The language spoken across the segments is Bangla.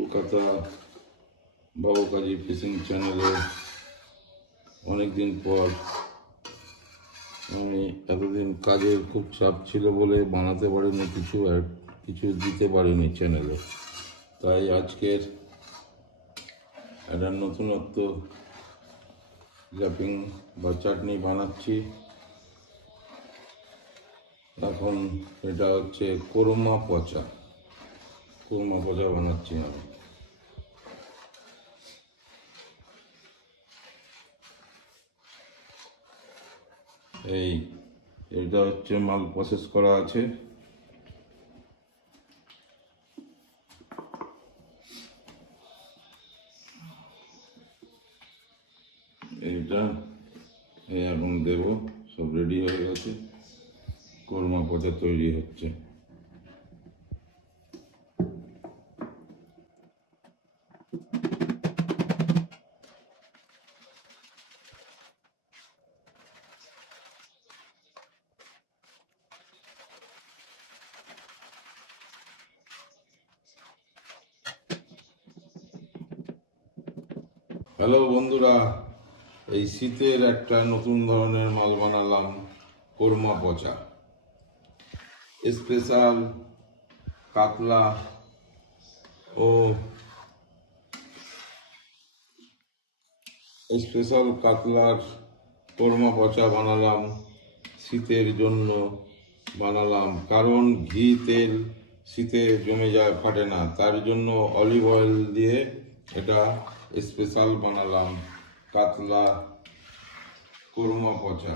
কলকাতা বাবু বাবুকাজি ফিশিং চ্যানেলে অনেক দিন পর আমি এতদিন কাজের খুব চাপ ছিল বলে বানাতে পারিনি, কিছু আর কিছু দিতে পারিনি চ্যানেলে। তাই আজকের একটা নতুনত্ব র্যাপিং বা চাটনি বানাচ্ছি। এখন এটা হচ্ছে কোরমা পচা। কোরমা পচা বানাচ্ছি আমি। এই, এটা হচ্ছে মাল প্রসেস করা আছে। এইটা, এই এখন দেব, সব রেডি হয়ে গেছে। কোরমা পচা তৈরি হচ্ছে। হ্যালো বন্ধুরা, এই শীতের একটা নতুন ধরনের মাল বানালাম, কোরমা পচা। স্পেশাল কাতলা ও স্পেশাল কাতলার কোরমা পচা বানালাম, শীতের জন্য বানালাম। কারণ ঘি, তেল শীতে জমে যায়, ফাটে না। তার জন্য অলিভ অয়েল দিয়ে এটা স্পেশাল বানালাম কাতলা কোরমা পচা।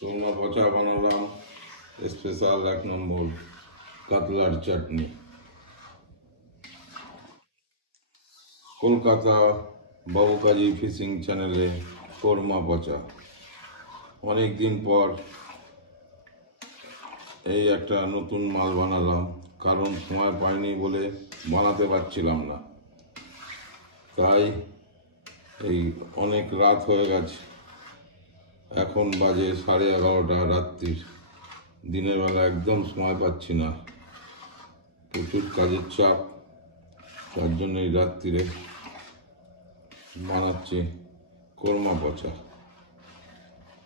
কোরমা পচা বানালাম, স্পেশাল এক নম্বর কাতলার চাটনি। কলকাতা বাবুকাজি ফিশিং চ্যানেলে কোরমা পচা। অনেক দিন পর এই একটা নতুন মাল বানালাম কারণ সময় পাইনি বলে বানাতে পারছিলাম না। তাই এই অনেক রাত হয়ে গেছে। এখন বাজে সাড়ে এগারোটা রাত্রির। দিনের বেলা একদম সময় পাচ্ছি না। প্রচুর কাজের চাপ। তার জন্য এই রাত্রিরে বানাচ্ছে কোরমা পচা।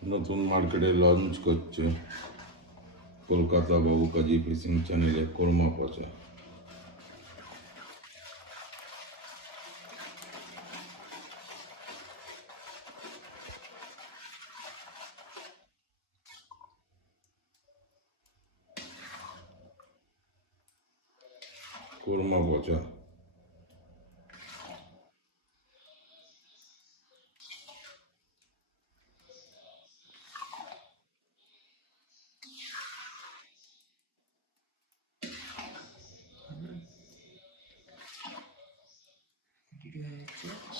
নতুন মার্কেটে লঞ্চ করছে। কলকাতা বাবুকাজি ফিশিং চ্যানেলে কোরমা পচা। কোরমা পচা।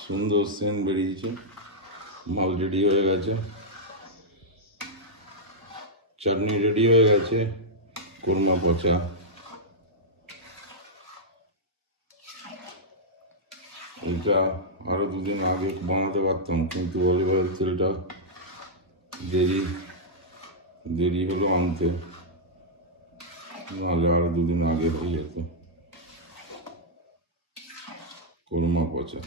সুন্দর সেন বেরিয়েছে। মাল রেডি হয়ে গেছে। চাটনি রেডি হয়ে গেছে। কোরমা পচা। এটা আরও দুদিন আগে বানাতে পারতাম, কিন্তু অলিভ অয়েল তেলটা দেরি দেরি হলো আনতে। নাহলে আরও দুদিন আগে হয়ে যেত। কোরমা পচা